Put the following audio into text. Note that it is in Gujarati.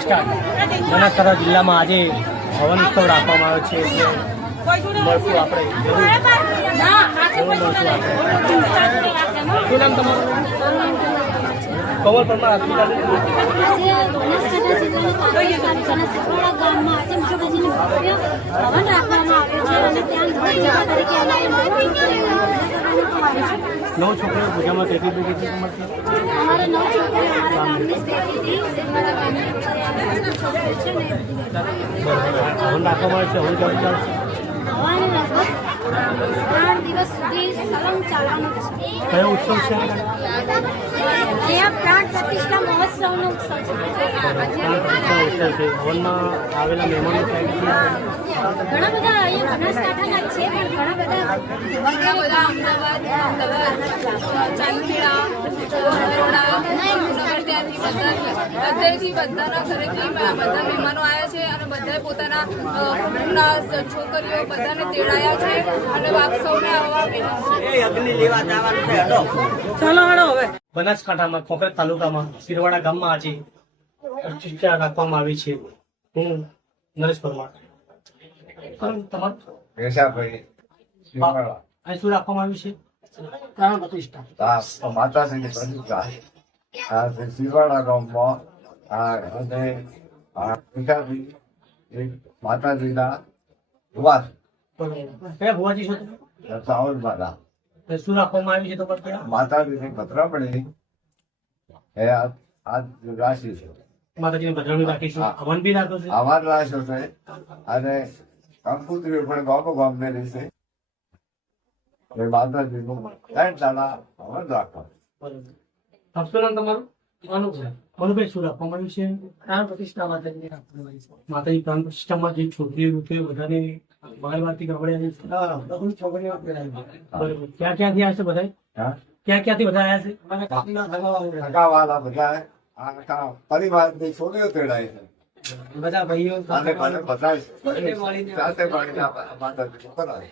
બનાસકાંઠા જિલ્લામાં આજે હવન ઉત્સવ રાખવામાં આવ્યો છે એટલે મળશું આપણે જરૂર મળશું આપણે। શું નામ તમારું? કમલ પરમાર। આજે બનાસકાંઠા જિલ્લાના સિસવાડા ગામમાં આજે માતાજીનું ભવ્ય હવન રાખવામાં આવ્યો છે અને ત્યાં ધર્મસભા તરીકે અમારે 9 છોકરીઓ પૂજામાં કેટલી ઉંમર છે? અમારે 9 છોકરીઓ અમારા ગામની જ બેઠી હતી। સિસવાડા ગામની છોકરીઓ છે ને હવન રાખવામાં આવે છે, હવન ચાલુ ચાલશે? હવન લગભગ 3 દિવસ સુધી સલંગ ચાલવાનું છે। કયો ઉત્સવ છે? ત્યાં પ્રાણ પ્રતિષ્ઠા મહોત્સવનો ઉત્સવ છે। હવનમાં આવેલા મહેમાનો ઘણા બધા અહીંયા બનાસકાંઠાના જ છે પણ ઘણા બધા અમદાવાદ ચાંદખેડા બધેથી બધાના ઘરેથી બધા મહેમાનો આવ્યા છે અને બધાએ પોતાના કુટુંબના છોકરીઓ બધાને તેડાયા છે અને સૌને આવવા ચાલો હાલો હવે। બનાસકાંઠામાં ખોખર તાલુકામાં સિરવાડા ગામમાં આજે ચર્ચા રાખવામાં આવી છે। હું નરેશ પરમાર। તમારું અહીં શું રાખવામાં આવ્યું છે? પ્રાણ પ્રતિષ્ઠા માતાજીની પ્રતિષ્ઠા શિવાળા ગામમાં અને માતાજીના ભુવા કયા ભુવાજી છો તમે? સાવર માતા શું રાખવામાં આવ્યું છે તો પર ત્યાં? માતાજીની પત્રામણી એ આ રાશિ છે। માતાજીની પધરામણી રાખીશું, હવન બી રાખ્યું છે। આવા રાશિ છે અને કંકુત્રી પણ ગામો ગામ મેલી છે। માતાજીનું 3 દાડા હવન રાખવા। શું નામ તમારું? મનુભાઈ, શું રાખવામાં આવ્યું છે? પ્રાણ પ્રતિષ્ઠા માતાજીની રાખવામાં આવી છે। માતાજી પ્રાણ પ્રતિષ્ઠામાં જે છોકરીઓ રૂપે બધાને બાળવાથી ગવડાવી છે, છોકરીઓ બરોબર। ક્યાં ક્યાંથી આવ્યા છે બધા? ક્યાં ક્યાંથી બધા આવ્યા છે? સગાવાલા બધા આખા પરિવારની છોકરીઓ તેડાય છે। બધા ભાઈઓ સાથે બધા સાથે મળીને માતાજી કરાવે।